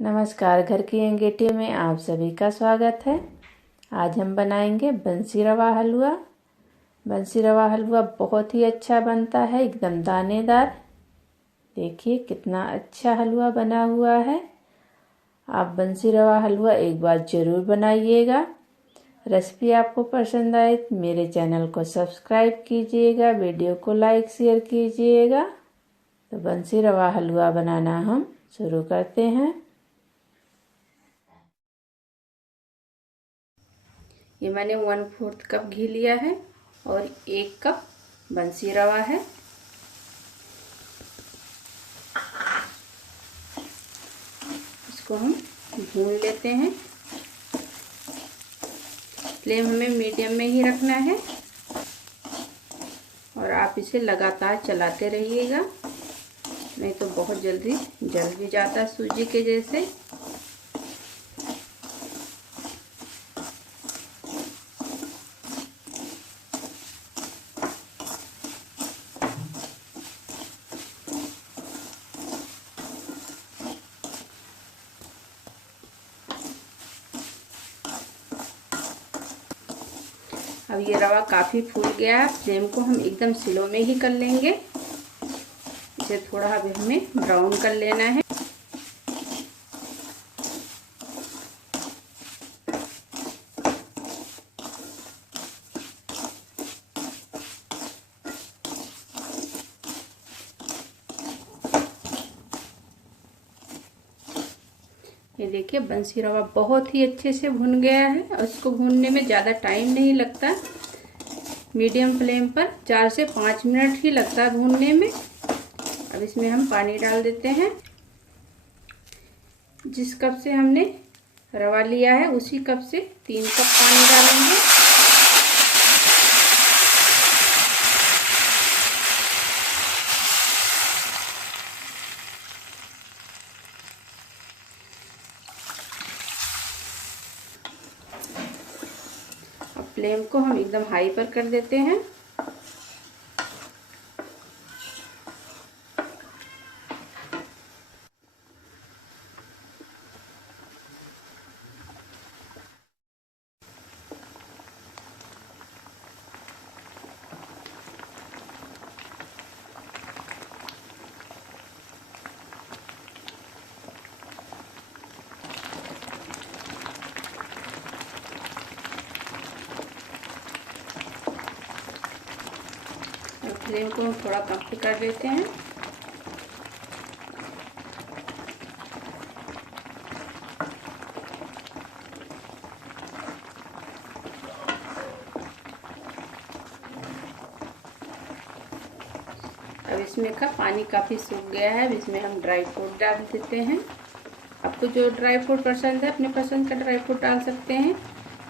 नमस्कार, घर की अंगेठी में आप सभी का स्वागत है। आज हम बनाएंगे बंसी रवा हलवा। बंसी रवा हलवा बहुत ही अच्छा बनता है, एकदम दानेदार। देखिए कितना अच्छा हलवा बना हुआ है। आप बंसी रवा हलवा एक बार ज़रूर बनाइएगा। रेसिपी आपको पसंद आए तो मेरे चैनल को सब्सक्राइब कीजिएगा, वीडियो को लाइक शेयर कीजिएगा। तो बंसी रवा हलवा बनाना हम शुरू करते हैं। ये मैंने 1/4 कप घी लिया है और 1 कप बंसी रवा है। इसको हम भून लेते हैं। फ्लेम हमें मीडियम में ही रखना है और आप इसे लगातार चलाते रहिएगा, नहीं तो बहुत जल्दी जल भी जाता है सूजी के जैसे। अब ये रवा काफ़ी फूल गया है। फ्लेम को हम एकदम स्लो में ही कर लेंगे। इसे थोड़ा अभी हमें ब्राउन कर लेना है। ये देखिए बंसी रवा बहुत ही अच्छे से भुन गया है और इसको भूनने में ज़्यादा टाइम नहीं लगता। मीडियम फ्लेम पर 4 से 5 मिनट ही लगता है भूनने में। अब इसमें हम पानी डाल देते हैं। जिस कप से हमने रवा लिया है उसी कप से 3 कप पानी डालेंगे। फ्लेम को हम एकदम हाई पर कर देते हैं। फ्लेम को हम थोड़ा कम कर देते हैं। अब इसमें का पानी काफ़ी सूख गया है। अब इसमें हम ड्राई फ्रूट डाल देते हैं। आपको जो ड्राई फ्रूट पसंद है अपने पसंद का ड्राई फ्रूट डाल सकते हैं।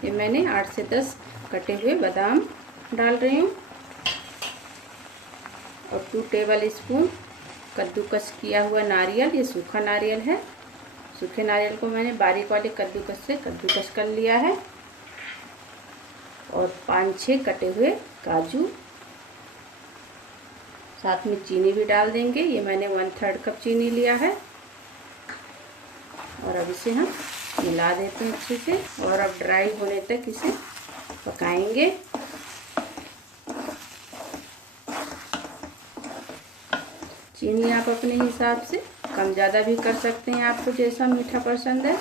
ये मैंने 8 से 10 कटे हुए बादाम डाल रही हूँ और 2 टेबल स्पून कद्दूकस किया हुआ नारियल। ये सूखा नारियल है। सूखे नारियल को मैंने बारीक वाले कद्दूकस से कद्दूकस कर लिया है और 5-6 कटे हुए काजू। साथ में चीनी भी डाल देंगे। ये मैंने 1/3 कप चीनी लिया है और अब इसे हम मिला देते हैं अच्छे से और अब ड्राई होने तक इसे पकाएंगे। चीनी आप अपने हिसाब से कम ज़्यादा भी कर सकते हैं, आपको जैसा मीठा पसंद है।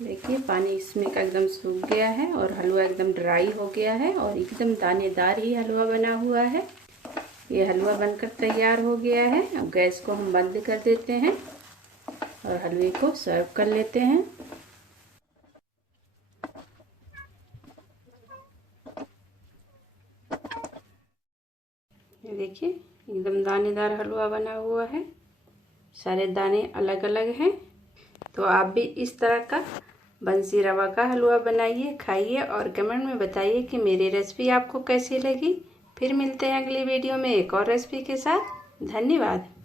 देखिए पानी इसमें का एकदम सूख गया है और हलवा एकदम ड्राई हो गया है और एकदम दानेदार ही हलवा बना हुआ है। ये हलवा बनकर तैयार हो गया है। अब गैस को हम बंद कर देते हैं और हलवे को सर्व कर लेते हैं। देखिए एकदम दानेदार हलवा बना हुआ है। सारे दाने अलग अलग हैं। तो आप भी इस तरह का बंसी रवा का हलवा बनाइए, खाइए और कमेंट में बताइए कि मेरी रेसिपी आपको कैसी लगी। फिर मिलते हैं अगली वीडियो में एक और रेसिपी के साथ। धन्यवाद।